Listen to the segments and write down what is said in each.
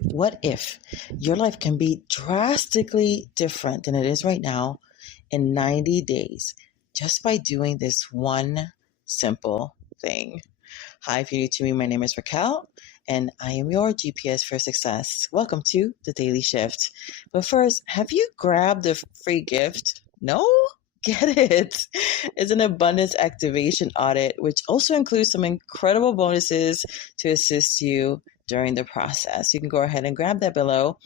What if your life can be drastically different than it is right now in 90 days just by doing this one simple thing? Hi, if you're new to me, my name is Raquel, and I am your GPS for success. Welcome to the Daily Shift. But first, have you grabbed the free gift? No? Get it. It's an abundance activation audit, which also includes some incredible bonuses to assist you during the process. You can go ahead and grab that below.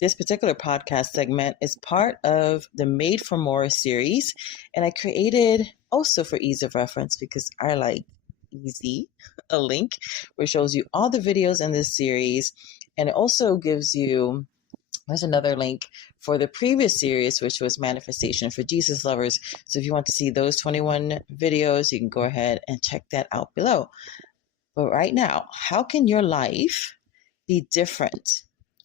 This particular podcast segment is part of the Made for More series, and I created, also for ease of reference, because I like easy, a link which shows you all the videos in this series, and it also gives you, there's another link for the previous series, which was Manifestation for Jesus Lovers. So if you want to see those 21 videos, you can go ahead and check that out below. But right now, how can your life be different?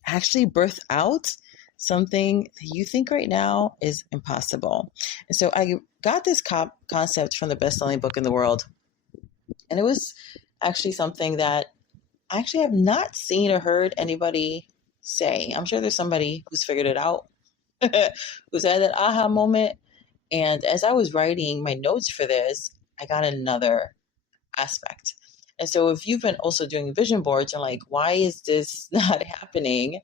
Actually birth out something that you think right now is impossible. And so I got this concept from the best-selling book in the world. And it was actually something that I actually have not seen or heard anybody say. I'm sure there's somebody who's figured it out, who's had that aha moment. And as I was writing my notes for this, I got another aspect. And so if you've been also doing vision boards and like, why is this not happening?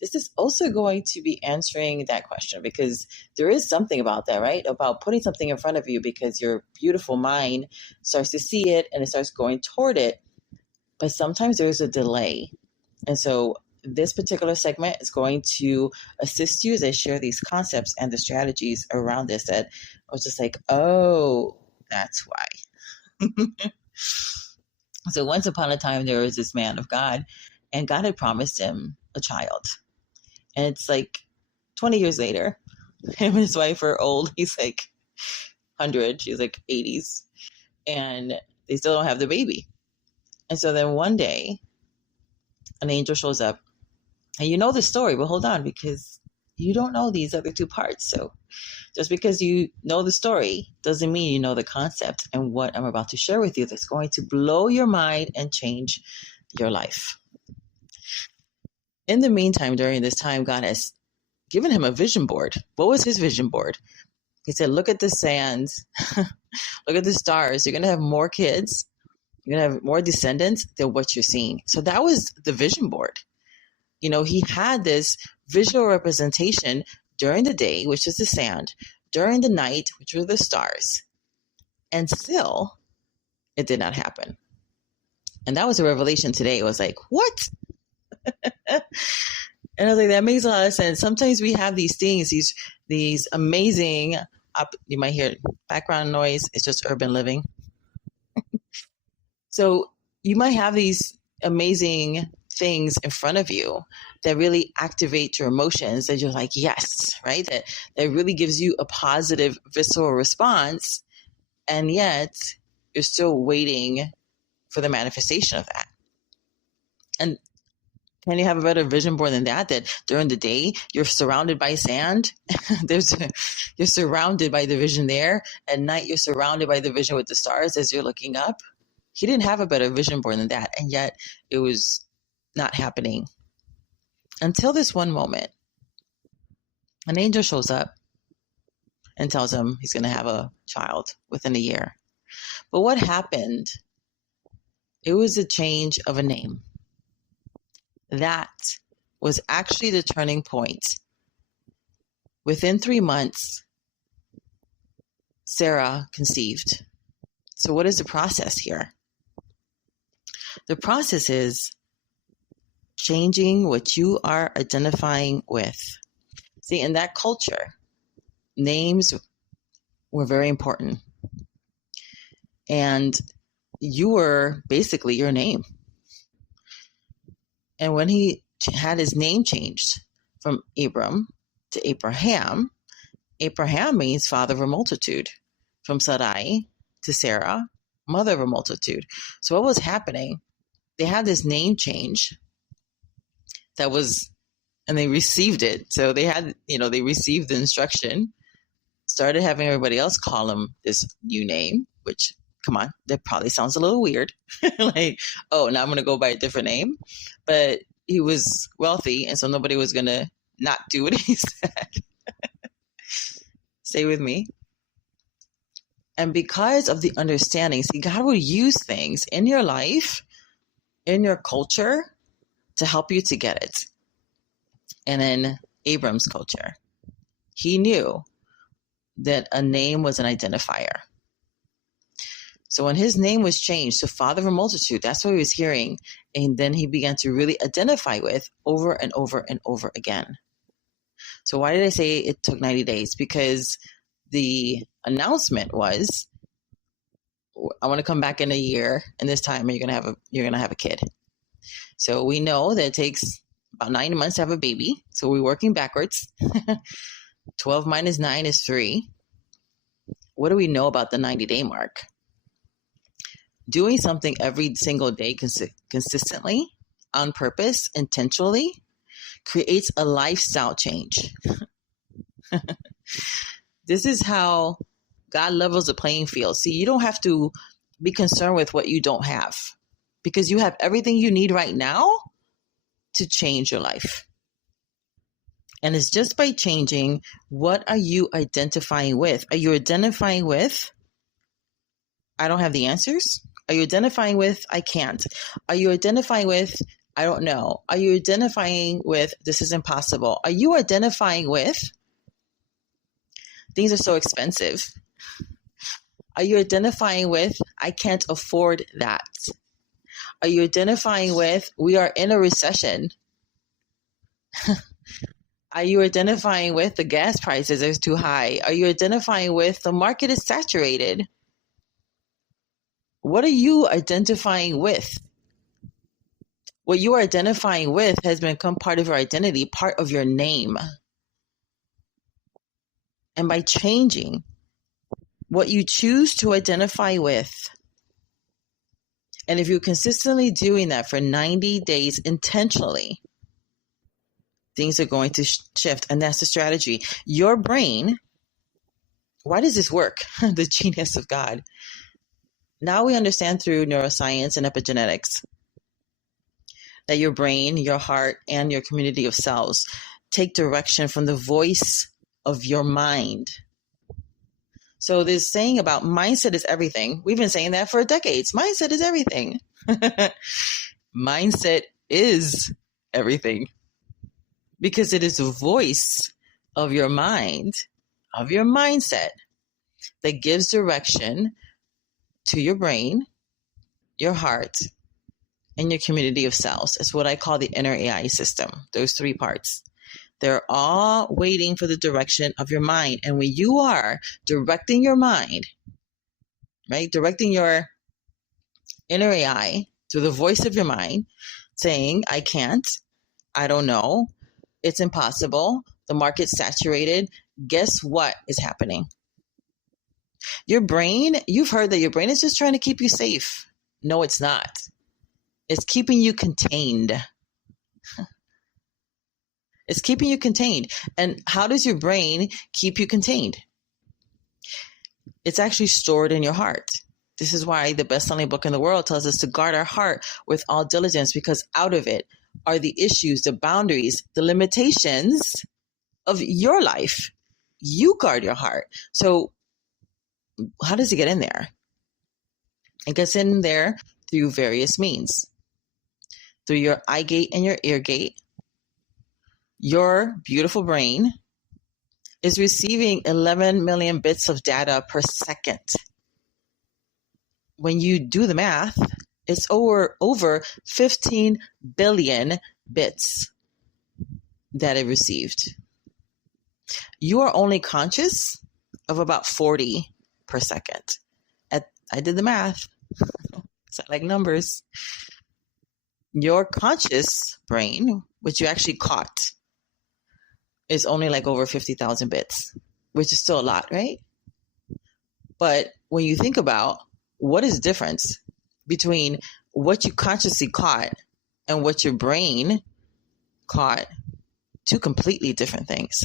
This is also going to be answering that question, because there is something about that, right? About putting something in front of you because your beautiful mind starts to see it and it starts going toward it. But sometimes there's a delay. And so this particular segment is going to assist you as I share these concepts and the strategies around this, that I was just like, oh, that's why. So once upon a time, there was this man of God, and God had promised him a child. And it's like 20 years later, him and his wife are old. He's like 100, she's like 80s, and they still don't have the baby. And so then one day, an angel shows up, and you know the story, but hold on, because you don't know these other two parts. So just because you know the story doesn't mean you know the concept and what I'm about to share with you that's going to blow your mind and change your life. In the meantime, during this time, God has given him a vision board. What was his vision board? He said, look at the sands, look at the stars. You're going to have more kids. You're going to have more descendants than what you're seeing. So that was the vision board. You know, he had this visual representation during the day, which is the sand, during the night, which were the stars. And still, it did not happen. And that was a revelation today. It was like, what? And I was like, that makes a lot of sense. Sometimes we have these things, these amazing, you might hear background noise. It's just urban living. So you might have these amazing things in front of you that really activate your emotions, that you're like, yes, right? That really gives you a positive visceral response. And yet you're still waiting for the manifestation of that. And can you have a better vision board than that? That during the day, you're surrounded by sand. You're surrounded by the vision there. At night, you're surrounded by the vision with the stars as you're looking up. He didn't have a better vision board than that. And yet it was not happening until this one moment. An angel shows up and tells him he's going to have a child within a year. But what happened? It was a change of a name. That was actually the turning point. Within 3 months, Sarah conceived. So what is the process here? The process is changing what you are identifying with. See, in that culture, names were very important. And you were basically your name. And when he had his name changed from Abram to Abraham, Abraham means father of a multitude. From Sarai to Sarah, mother of a multitude. So what was happening? They had this name change that was, and they received it. So they had, they received the instruction, started having everybody else call him this new name, which, come on, that probably sounds a little weird. Like, oh, now I'm going to go by a different name. But he was wealthy, and so nobody was going to not do what he said. Stay with me. And because of the understanding, see, God will use things in your life, in your culture, to help you to get it. And in Abram's culture, he knew that a name was an identifier. So when his name was changed to Father of a Multitude, that's what he was hearing. And then he began to really identify with over and over and over again. So why did I say it took 90 days? Because the announcement was, I want to come back in a year, and this time you're gonna have a kid. So we know that it takes about 9 months to have a baby. So we're working backwards. 12 minus 9 is 3. What do we know about the 90-day mark? Doing something every single day consistently, on purpose, intentionally, creates a lifestyle change. This is how God levels the playing field. See, you don't have to be concerned with what you don't have, because you have everything you need right now to change your life. And it's just by changing, what are you identifying with? Are you identifying with, I don't have the answers? Are you identifying with, I can't? Are you identifying with, I don't know? Are you identifying with, this is impossible? Are you identifying with, things are so expensive? Are you identifying with, I can't afford that? Are you identifying with, we are in a recession? Are you identifying with, the gas prices are too high? Are you identifying with, the market is saturated? What are you identifying with? What you are identifying with has become part of your identity, part of your name. And by changing what you choose to identify with, and if you're consistently doing that for 90 days intentionally, things are going to shift. And that's the strategy. Your brain, why does this work? The genius of God. Now we understand through neuroscience and epigenetics that your brain, your heart, and your community of cells take direction from the voice of your mind. So this saying about mindset is everything. We've been saying that for decades. Mindset is everything. Mindset is everything, because it is the voice of your mind, of your mindset, that gives direction to your brain, your heart, and your community of cells. It's what I call the inner AI system, those 3 parts. They're all waiting for the direction of your mind. And when you are directing your mind, right, directing your inner AI through the voice of your mind, saying, I can't, I don't know, it's impossible, the market's saturated, guess what is happening? Your brain, you've heard that your brain is just trying to keep you safe. No, it's not. It's keeping you contained. It's keeping you contained. And how does your brain keep you contained? It's actually stored in your heart. This is why the best-selling book in the world tells us to guard our heart with all diligence, because out of it are the issues, the boundaries, the limitations of your life. You guard your heart. So how does it get in there? It gets in there through various means. Through your eye gate and your ear gate. Your beautiful brain is receiving 11 million bits of data per second. When you do the math, it's over 15 billion bits that it received. You are only conscious of about 40 per second. I did the math. So I like numbers. Your conscious brain, which you actually caught, is only like over 50,000 bits, which is still a lot, right? But when you think about what is the difference between what you consciously caught and what your brain caught, 2 completely different things,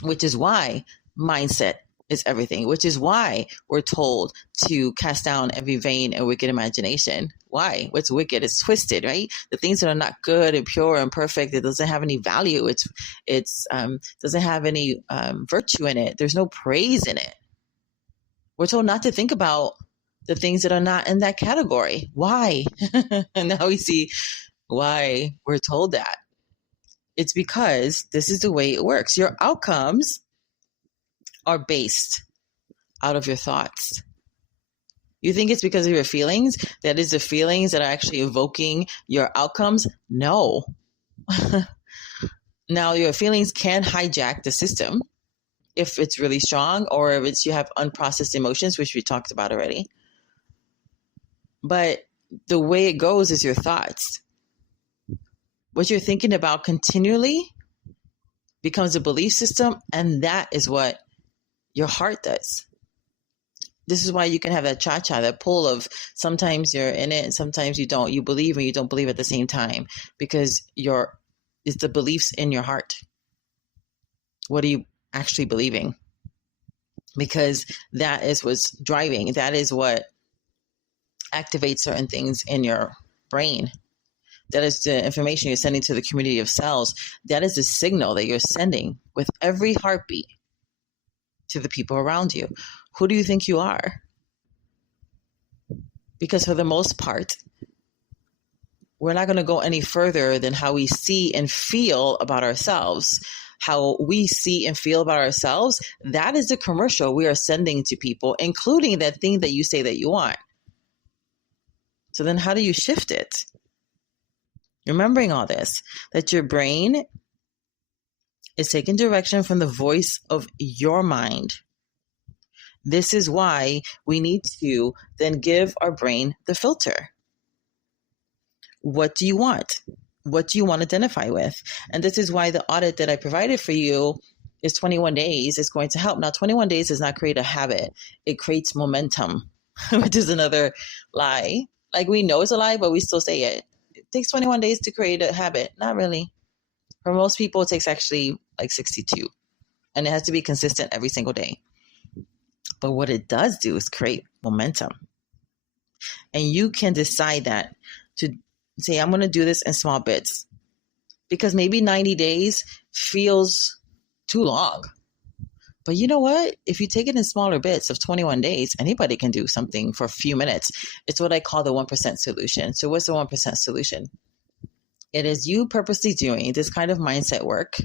which is why mindset is everything, which is why we're told to cast down every vain and wicked imagination. Why? What's wicked? It's twisted, right? The things that are not good and pure and perfect, it doesn't have any value. It's doesn't have any virtue in it. There's no praise in it. We're told not to think about the things that are not in that category. Why? And now we see why we're told that. It's because this is the way it works. Your outcomes are based out of your thoughts. You think it's because of your feelings? That is the feelings that are actually evoking your outcomes? No. Now, your feelings can hijack the system if it's really strong, or if it's you have unprocessed emotions, which we talked about already. But the way it goes is your thoughts. What you're thinking about continually becomes a belief system, and that is what your heart does. This is why you can have that cha-cha, that pull of sometimes you're in it and sometimes you don't. You believe and you don't believe at the same time, because it's the beliefs in your heart. What are you actually believing? Because that is what's driving. That is what activates certain things in your brain. That is the information you're sending to the community of cells. That is the signal that you're sending with every heartbeat to the people around you. Who do you think you are? Because for the most part, we're not going to go any further than how we see and feel about ourselves. How we see and feel about ourselves, that is the commercial we are sending to people, including that thing that you say that you want. So then how do you shift it? Remembering all this, that your brain is taking direction from the voice of your mind. This is why we need to then give our brain the filter. What do you want? What do you want to identify with? And this is why the audit that I provided for you is 21 days is going to help. Now, 21 days does not create a habit. It creates momentum, which is another lie. Like, we know it's a lie, but we still say it. It takes 21 days to create a habit. Not really. For most people, it takes actually like 62. And it has to be consistent every single day. But what it does do is create momentum. And you can decide that to say, I'm going to do this in small bits. Because maybe 90 days feels too long. But you know what? If you take it in smaller bits of 21 days, anybody can do something for a few minutes. It's what I call the 1% solution. So what's the 1% solution? It is you purposely doing this kind of mindset work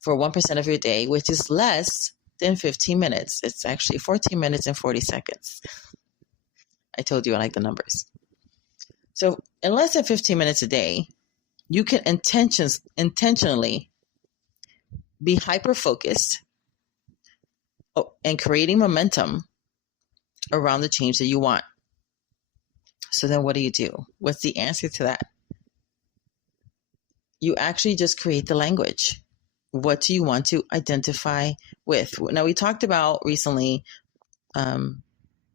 for 1% of your day, which is less than 15 minutes. It's actually 14 minutes and 40 seconds. I told you I like the numbers. So in less than 15 minutes a day, you can intentionally be hyper-focused and creating momentum around the change that you want. So then what do? What's the answer to that? You actually just create the language. What do you want to identify with? Now, we talked about recently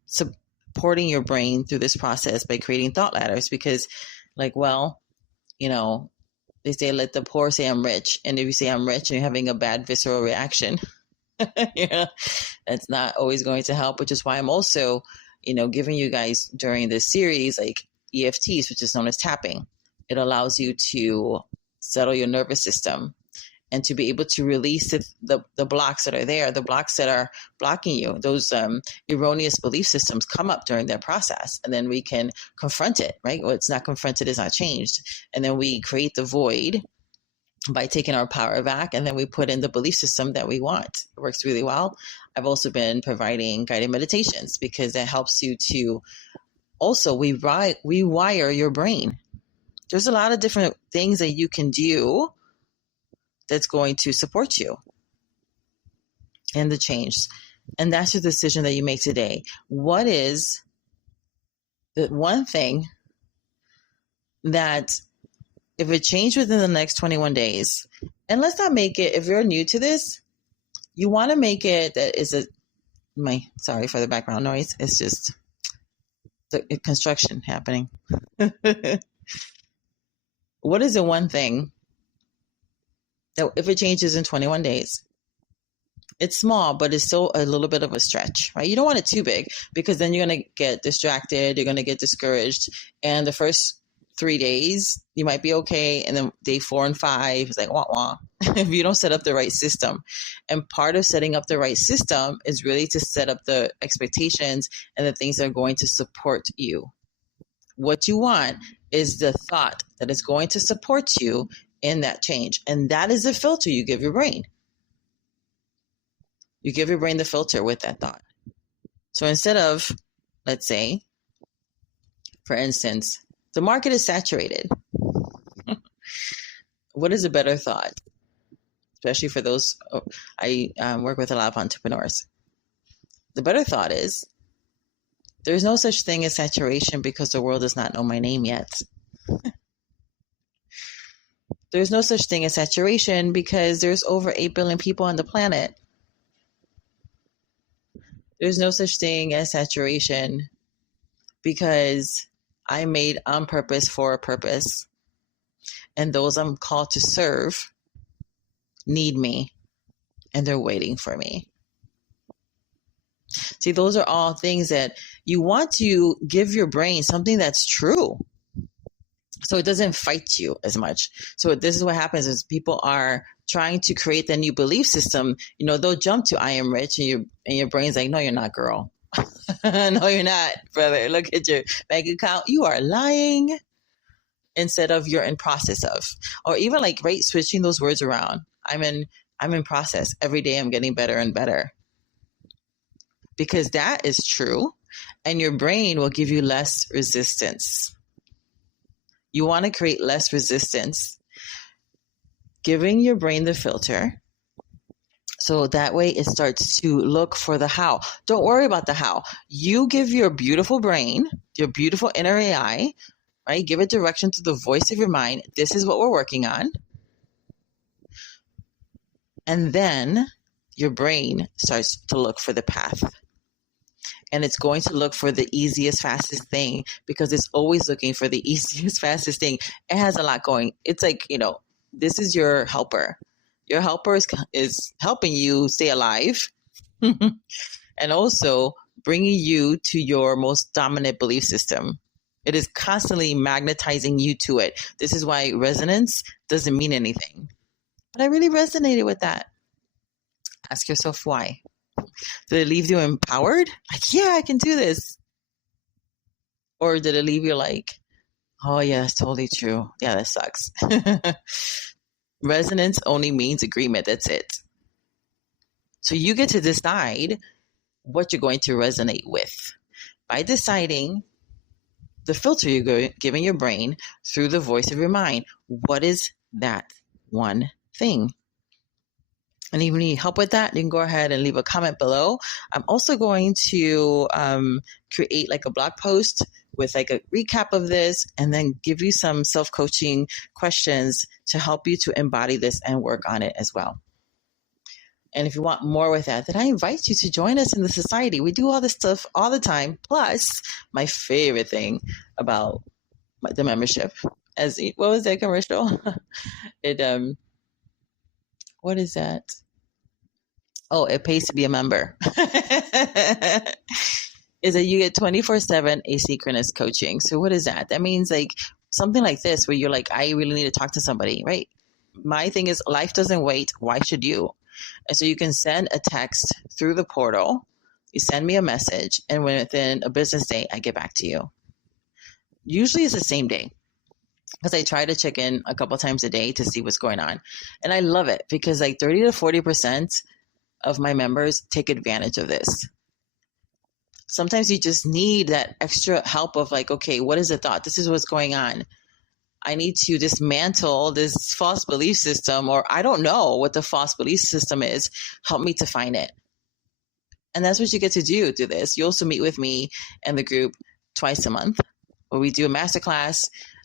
supporting your brain through this process by creating thought ladders, because like, well, you know, they say, let the poor say I'm rich. And if you say I'm rich and you're having a bad visceral reaction, yeah, that's not always going to help, which is why I'm also, giving you guys during this series, like EFTs, which is known as tapping. It allows you to settle your nervous system and to be able to release the blocks that are there, the blocks that are blocking you. Those erroneous belief systems come up during that process, and then we can confront it, right? What's not confronted is not changed. And then we create the void by taking our power back, and then we put in the belief system that we want. It works really well. I've also been providing guided meditations because that helps you to also rewire your brain. There's a lot of different things that you can do that's going to support you in the change. And that's your decision that you make today. What is the one thing that, if it changed within the next 21 days, and let's not make it, if you're new to this, you want to make it that is sorry for the background noise. It's just the construction happening. What is the one thing that if it changes in 21 days, It's small, but it's still a little bit of a stretch, right? You don't want it too big because then you're going to get distracted. You're going to get discouraged. And the first 3 days, you might be okay. And then day 4 and 5, it's like, wah, wah, if you don't set up the right system. And part of setting up the right system is really to set up the expectations and the things that are going to support you. What you want is the thought that is going to support you in that change. And that is the filter you give your brain. You give your brain the filter with that thought. So instead of, let's say, for instance, the market is saturated. What is a better thought? Especially for those, I work with a lot of entrepreneurs. The better thought is, there's no such thing as saturation because the world does not know my name yet. There's no such thing as saturation because there's over 8 billion people on the planet. There's no such thing as saturation because I'm made on purpose for a purpose. And those I'm called to serve need me and they're waiting for me. See, those are all things that you want to give your brain something that's true. So it doesn't fight you as much. So this is what happens is people are trying to create the new belief system. You know, they'll jump to I am rich and your brain's like, no, you're not, girl. No, you're not, brother. Look at your bank account. You are lying instead of you're in process of. Or even like, right, switching those words around. I'm in process. Every day I'm getting better and better. Because that is true. And your brain will give you less resistance. You want to create less resistance, giving your brain the filter. So that way it starts to look for the how. Don't worry about the how. You give your beautiful brain, your beautiful inner AI, right? Give it direction to the voice of your mind. This is what we're working on. And then your brain starts to look for the path. And it's going to look for the easiest, fastest thing because it's always looking for the easiest, fastest thing. It has a lot going. It's like, you know, this is your helper. Your helper is helping you stay alive and also bringing you to your most dominant belief system. It is constantly magnetizing you to it. This is why resonance doesn't mean anything. But I really resonated with that. Ask yourself why. Did it leave you empowered? Like, yeah, I can do this. Or did it leave you like, oh, yeah, it's totally true. Yeah, that sucks. Resonance only means agreement. That's it. So you get to decide what you're going to resonate with by deciding the filter you're giving your brain through the voice of your mind. What is that one thing? And if you need help with that, you can go ahead and leave a comment below. I'm also going to create like a blog post with like a recap of this and then give you some self-coaching questions to help you to embody this and work on it as well. And if you want more with that, then I invite you to join us in the society. We do all this stuff all the time. Plus, my favorite thing about the membership, what was that commercial? What is that? Oh, it pays to be a member. Is that you get 24/7 asynchronous coaching. So what is that? That means like something like this where you're like, I really need to talk to somebody, right? My thing is life doesn't wait. Why should you? And so you can send a text through the portal. You send me a message and within a business day, I get back to you. Usually it's the same day. Because I try to check in a couple times a day to see what's going on. And I love it because like 30 to 40% of my members take advantage of this. Sometimes you just need that extra help of like, okay, what is the thought? This is what's going on. I need to dismantle this false belief system, or I don't know what the false belief system is. Help me to find it. And that's what you get to do through this. You also meet with me and the group twice a month where we do a masterclass.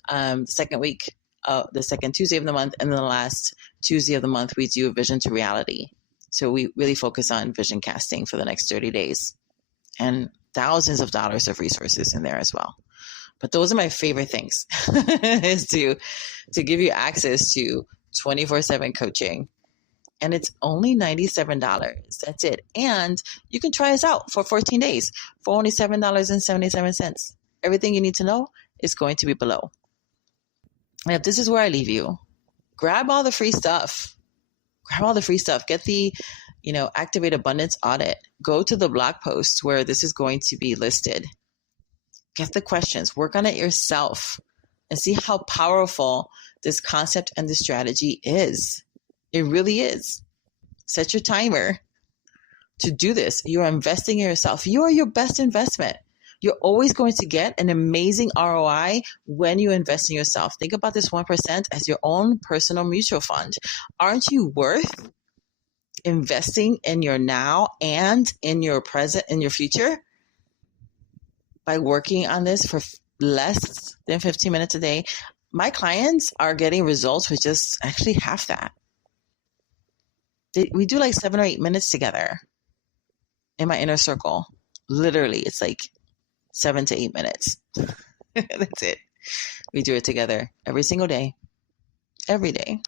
The second Tuesday of the month, and then the last Tuesday of the month, we do a vision to reality. So we really focus on vision casting for the next 30 days and thousands of dollars of resources in there as well. But those are my favorite things is to give you access to 24/7 coaching And it's only $97. That's it. And you can try us out for 14 days for only $7.77. Everything you need to know is going to be below. And this is where I leave you. Grab all the free stuff. Get the, Activate Abundance audit. Go to the blog post where this is going to be listed. Get the questions. Work on it yourself and see how powerful this concept and this strategy is. It really is. Set your timer to do this. You're investing in yourself. You are your best investment. You're always going to get an amazing ROI when you invest in yourself. Think about this 1% as your own personal mutual fund. Aren't you worth investing in your now and in your present, in your future? By working on this for less than 15 minutes a day, my clients are getting results with just actually half that. We do like 7 or 8 minutes together in my inner circle. Literally, it's like 7 to 8 minutes. That's it. We do it together every single day, every day.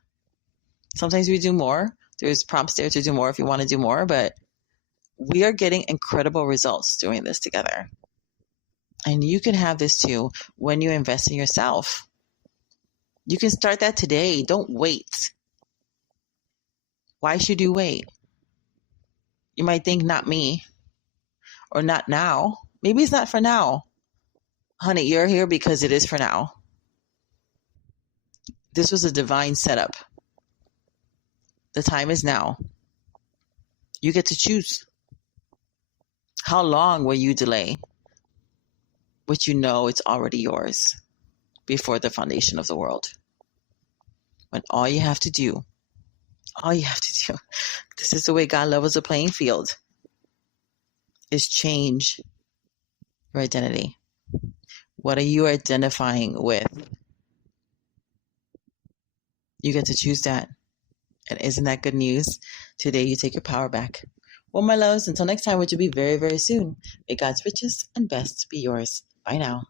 Sometimes we do more. There's prompts there to do more if you want to do more, but we are getting incredible results doing this together. And you can have this too when you invest in yourself. You can start that today. Don't wait. Why should you wait? You might think, not me, or not now. Maybe it's not for now. Honey, you're here because it is for now. This was a divine setup. The time is now. You get to choose. How long will you delay what you know it's already yours before the foundation of the world? When all you have to do, this is the way God levels the playing field, is change your identity. What are you identifying with? You get to choose that. And isn't that good news? Today you take your power back. Well, my loves, until next time, which will be very, very soon, may God's richest and best be yours. Bye now.